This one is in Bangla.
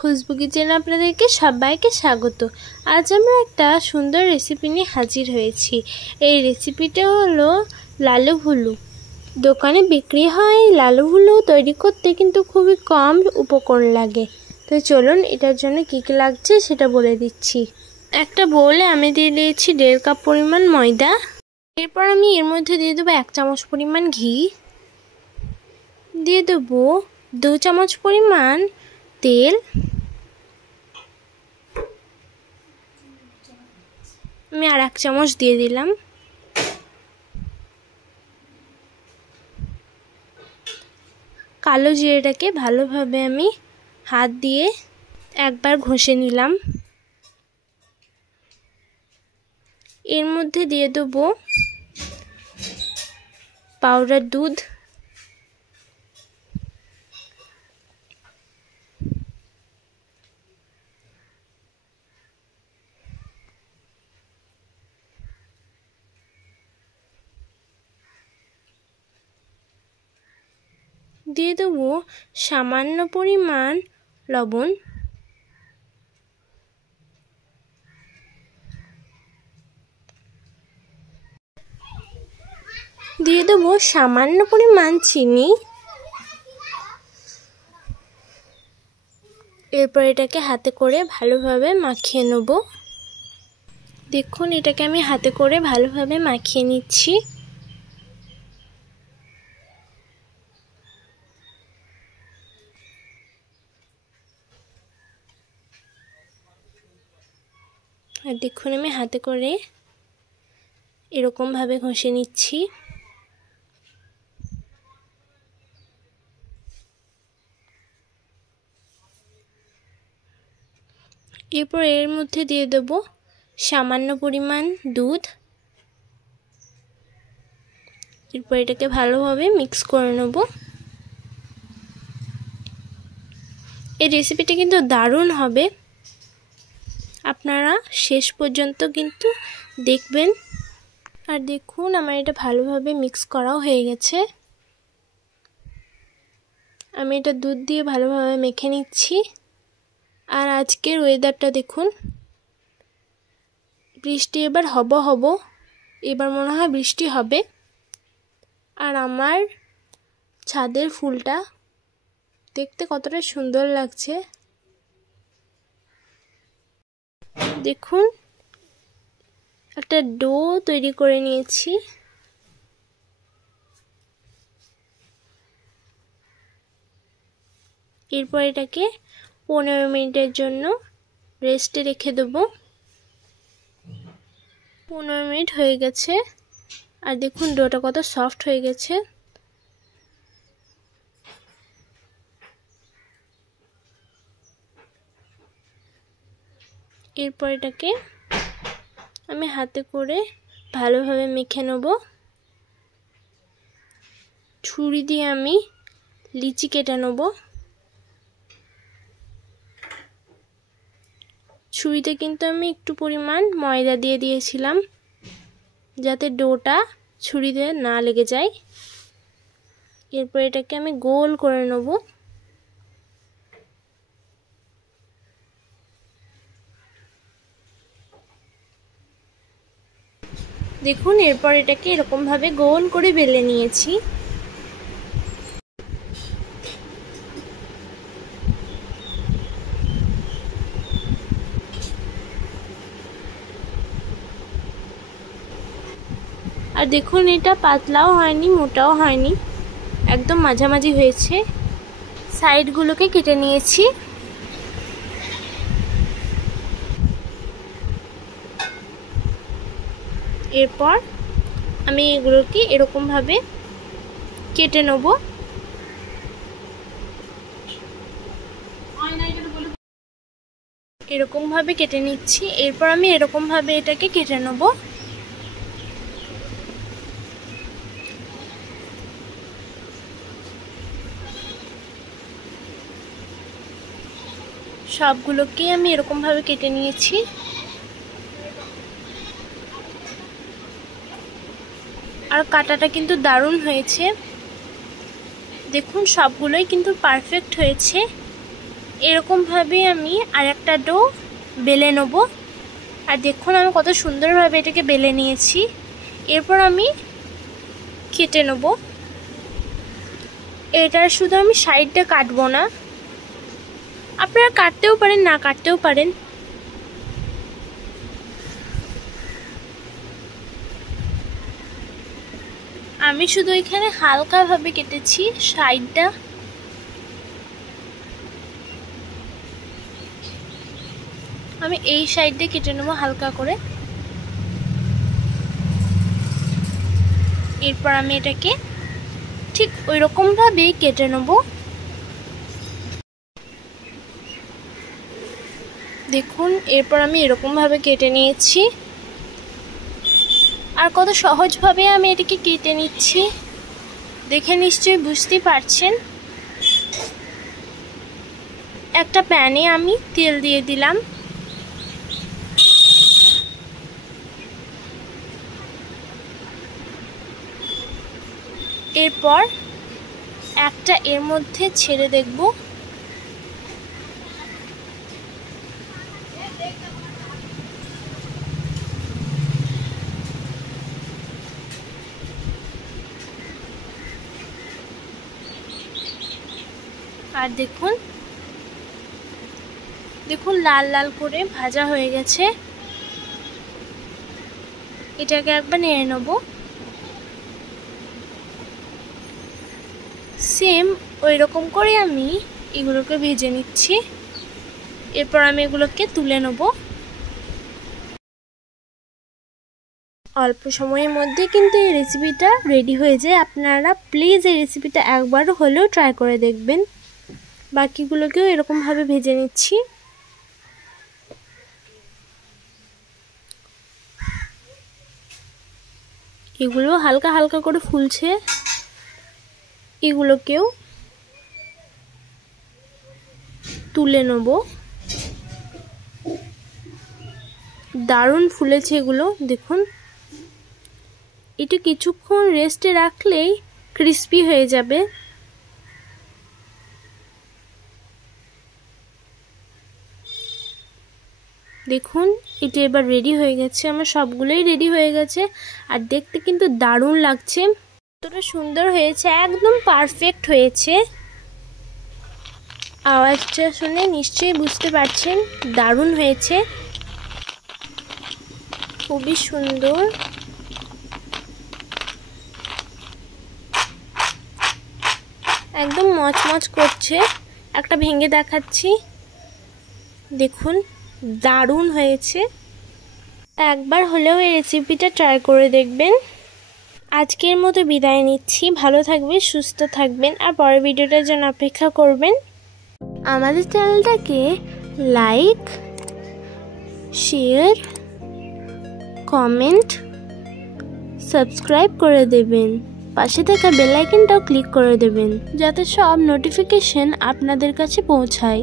খুশবু কিচেনে আপনাদেরকে সবাইকে স্বাগত। আজ আমরা একটা সুন্দর রেসিপি নিয়ে হাজির হয়েছি। এই রেসিপিটা হলো লালু ভুলু। দোকানে বিক্রি হয় লালু ভুলু তৈরি করতে কিন্তু খুবই কম উপকরণ লাগে। তো চলুন এটার জন্য কী কী লাগছে সেটা বলে দিচ্ছি। একটা বোলে আমি দিয়ে দিয়েছি 1.5 কাপ পরিমাণ ময়দা। এরপর আমি এর মধ্যে দিয়ে দেবো 1 চামচ পরিমাণ ঘি, দিয়ে দেবো 2 চামচ পরিমাণ তেল, আমি আর 1 চামচ দিয়ে দিলাম। কালো জিরেটাকে ভালোভাবে আমি হাত দিয়ে একবার ঘষে নিলাম। এর মধ্যে দিয়ে দেবো পাউডার দুধ, দিয়ে দেবো সামান্য পরিমাণ লবণ, দিয়ে দেবো সামান্য পরিমাণ চিনি। এরপর এটাকে হাতে করে ভালোভাবে মাখিয়ে নেব। দেখুন এটাকে আমি হাতে করে ভালোভাবে মাখিয়ে নিচ্ছি। আর দেখুন আমি হাতে করে এরকমভাবে ঘষে নিচ্ছি। এরপর এর মধ্যে দিয়ে দেব সামান্য পরিমাণ দুধ। এরপর এটাকে ভালোভাবে মিক্স করে নেব। এই রেসিপিটা কিন্তু দারুণ হবে, আপনারা শেষ পর্যন্ত কিন্তু দেখবেন। আর দেখুন আমার এটা ভালোভাবে মিক্স করাও হয়ে গেছে। আমি এটা দুধ দিয়ে ভালোভাবে মেখে নিচ্ছি। আর আজকের ওয়েদারটা দেখুন, বৃষ্টি এবার হব এবার মনে হয় বৃষ্টি হবে। আর আমার ছাদের ফুলটা দেখতে কতটা সুন্দর লাগছে দেখুন। একটা ডো তৈরি করে নিয়েছি। এরপর এটাকে 15 মিনিটের জন্য রেস্টে রেখে দেব। 15 মিনিট হয়ে গেছে আর দেখুন ডোটা কত সফট হয়ে গেছে। এরপর এটাকে আমি হাতে করে ভালোভাবে মেখে নেব। ছুরি দিয়ে আমি লিচি কেটে নেব। ছুরিতে কিন্তু আমি একটু পরিমাণ ময়দা দিয়ে দিয়েছিলাম যাতে ডোটা ছুরিতে না লেগে যায়। এরপর এটাকে আমি গোল করে নেব। দেখুন এরপর এটাকে এরকমভাবে গোল করে বেলে নিয়েছি। আর দেখুন এটা পাতলাও হয়নি মোটাও হয়নি, একদম মাঝামাঝি হয়েছে। সাইডগুলোকে কেটে নিয়েছি। এরপর আমি এগুলোকে এরকমভাবে কেটে নেব। এরকমভাবে কেটে নিচ্ছি। এরপর আমি এরকমভাবে এটাকে কেটে নেব। সবগুলোকে আমি এরকমভাবে কেটে নিয়েছি। আর কাটাটা কিন্তু দারুণ হয়েছে। দেখুন সবগুলোই কিন্তু পারফেক্ট হয়েছে। এরকমভাবে আমি আরেকটা ডো বেলে নেব। আর দেখুন আমি কত সুন্দরভাবে এটাকে বেলে নিয়েছি। এরপর আমি কেটে নেব। এটার শুধু আমি সাইডটা কাটবো না, আপনারা কাটতেও পারেন না কাটতেও পারেন। আমি শুধু এখানে হালকাভাবে কেটেছি সাইডটা। আমি এই সাইডটা কেটে নেব হালকা করে। এরপর আমি এটাকে ঠিক ওই রকমভাবে কেটে নেব। দেখুন এরপর আমি এরকমভাবে কেটে নিয়েছি। আর কত সহজভাবে আমি এটাকে কেটে নিচ্ছি দেখে নিশ্চয়ই বুঝতে পারছেন। একটা প্যানে আমি তেল দিয়ে দিলাম। এরপর একটা এর মধ্যে ছেড়ে দেখব। আর দেখুন দেখুন লাল লাল করে ভাজা হয়ে গেছে। এটাকে একবার নেড়ে নেব। সেম ওই রকম করে আমি এগুলোকে ভেজে নিচ্ছি। এরপর আমি এগুলোকে তুলে নেব। অল্প সময়ের মধ্যে কিন্তু এই রেসিপিটা রেডি হয়ে যায়। আপনারা প্লিজ এই রেসিপিটা একবার হলেও ট্রাই করে দেখবেন। বাকিগুলোকেও এরকমভাবে ভেজে নিচ্ছি। এগুলো হালকা হালকা করে ফুলছে। এগুলোকেও তুলে নেব। দারুণ ফুলেছে এগুলো দেখুন। এটা কিছুক্ষণ রেস্টে রাখলেই ক্রিস্পি হয়ে যাবে। দেখুন এটা এবার রেডি হয়ে গেছে। আমার সবগুলোই রেডি হয়ে গেছে। আর দেখতে কিন্তু দারুণ লাগছে। কতটা সুন্দর হয়েছে, একদম পারফেক্ট হয়েছে। আওয়াজটা শুনে নিশ্চয়ই বুঝতে পারছেন দারুণ হয়েছে, খুবই সুন্দর। একদম মচমচ করছে। একটা ভেঙে দেখাচ্ছি, দেখুন দারুণ হয়েছে। একবার হলেও এই রেসিপিটা ট্রাই করে দেখবেন। আজকের মতো বিদায় নিচ্ছি। ভালো থাকবেন, সুস্থ থাকবেন, আর পরের ভিডিওটার জন্য অপেক্ষা করবেন। আমাদের চ্যানেলটাকে লাইক, শেয়ার, কমেন্ট, সাবস্ক্রাইব করে দেবেন। পাশে থাকা বেল আইকনটাও ক্লিক করে দেবেন যাতে সব নোটিফিকেশন আপনাদের কাছে পৌঁছায়।